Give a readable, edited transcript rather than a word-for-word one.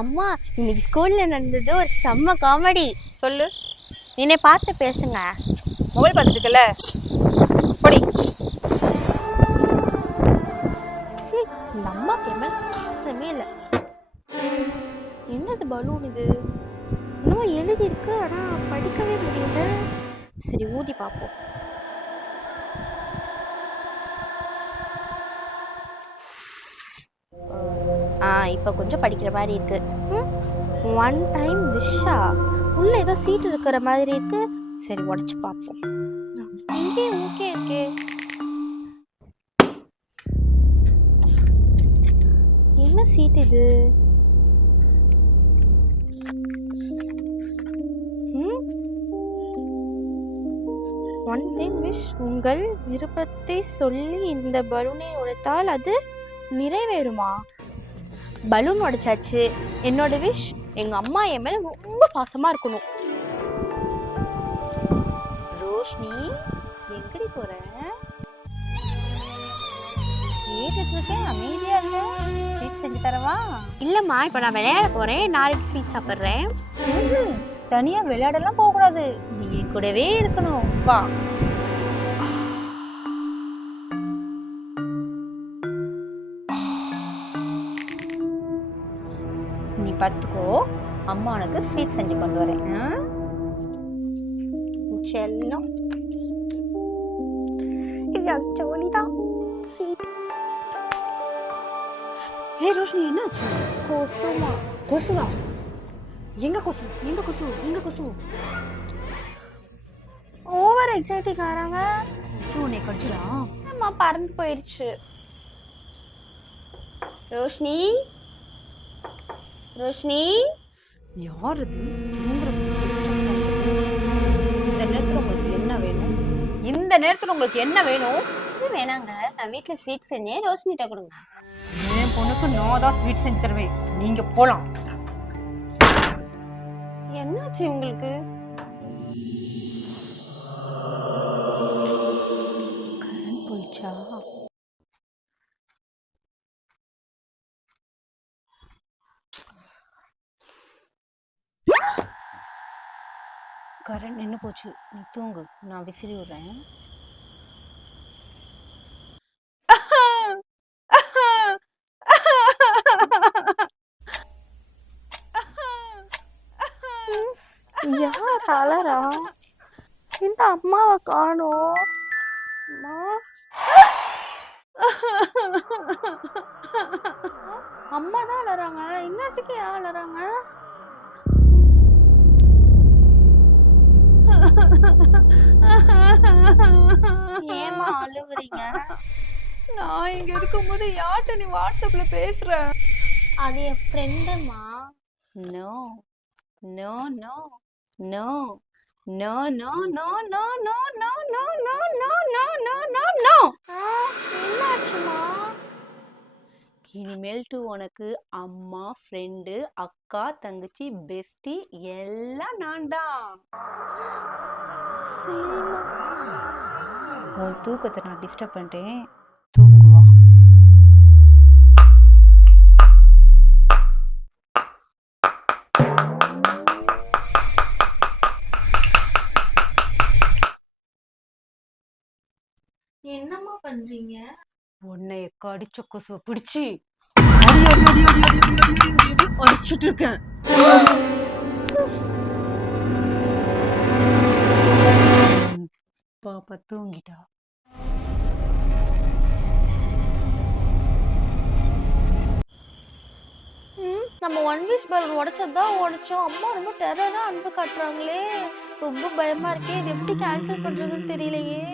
அம்மா, இன்னைக்கு ஸ்கூல்ல நடந்தது ஒரு செம்ம காமெடி. சொல்லு. என்னை பார்த்து பேசுங்க. மொபைல் பார்த்துட்டு இருக்கல, பொடி. இந்த அம்மாக்கு என் மேல பாசமே இல்லை. என்னது பலூன் இது? இன்னும் எழுதி இருக்கு, ஆனா படிக்கவே முடியல. சரி, ஊதி பார்ப்போம். இப்போ கொஞ்சம் படிக்கிற மாதிரி இருக்கு. ஒன் டைம் விஷா உள்ள ஏதோ சீட் இருக்கிற மாதிரி இருக்கு. சரி, உடைச்சு பார்ப்போம். இங்கே ஓகே இருக்கே. என்ன சீட் இது? One time wish. உங்கள் விருப்பத்தை சொல்லி இந்த பலூனை உடைத்தால் அது நிறைவேறுமா? பலூன் உடைச்சாச்சு. என்னோட விஷ், எங்க அம்மா என் மேல ரொம்ப பாசமா இருக்கணும். ரோஷினி, எங்கடி போற? அமைதியா இல்ல, ஸ்வீட் செஞ்சு தரவா? இல்லம்மா, இப்ப நான் விளையாட போறேன். நாளைக்கு ஸ்வீட் சாப்பிட்றேன். தனியா விளையாடலாம் போக கூடாது, நீ கூடவே இருக்கணும். வா. நீ படுத்துக்கோ, அம்மா உனக்கு ஸ்வீட் செஞ்சு கொண்டு வரேன். செல்லம், ஜோலிதான். ஸ்வீட். ஹே ரோஷினி, என்னாச்சு? கொசுமா. கொசுவா? எங்க கொசு? எங்க கொசு? எங்க கொசு? ஓவர் எக்ஸைட்டிங் ஆறாங்க. உன்னை கடிச்சிடா? அம்மா பறந்து போயிடுச்சு. ரோஷினி, ரோஷினி. யார் இது? இந்த நேரத்துல உங்களுக்கு என்ன வேணும்? இந்த நேரத்துல உங்களுக்கு என்ன வேணும்? இது வேணாங்க, நான் வீட்டுல ஸ்வீட் செஞ்சேன். ரோஷினிட்ட கொடுங்க. என் பொண்ணுக்கு நான் தான் ஸ்வீட் செஞ்சு தருவேன். நீங்க போலாம். என்னாச்சு உங்களுக்கு? கரண்ட் போயிடுச்சா? கரண்ட் நின்று போச்சு. நீ தூங்கு, நான் விசிறி விடுறேன். யார் அலறா? இந்த அம்மாவை காணோம். அம்மா, அம்மா தான் அலறாங்க. இன்னத்துக்கு ஏன் அலறாங்க? ஏமா அழுவுறீங்க? நான் இங்க இருக்கும்போது யார்கிட்ட நீ வாட்ஸ்அப்ல பேசுற? அது என் ஃப்ரெண்டுமா. No no no no no no no no no no no no no no no no no. என்னாச்சுமா? இனிமேல் டு உனக்கு அம்மா, ஃப்ரெண்டு, அக்கா, தங்கச்சி, பெஸ்டி எல்லாம் நான் தான். உன் தூக்கத்தை நான் டிஸ்டர்ப் பண்ணிட்டேன், தூங்குவா. என்னம்மா பண்றீங்க? உன்னைய கடிச்ச கொசுவை பிடிச்சி அடிச்சிட்டு இருக்கேன். பாப்பா தூங்கிட்டா. நம்ம ஒன் வீஸ் பலூன் உடைச்சதுதான் உடைச்சோம். அம்மா ரொம்ப டெரரா அன்பு காட்டுறாங்களே. ரொம்ப பயமா இருக்கே. இது எப்படி கேன்சல் பண்றதுன்னு தெரியலையே.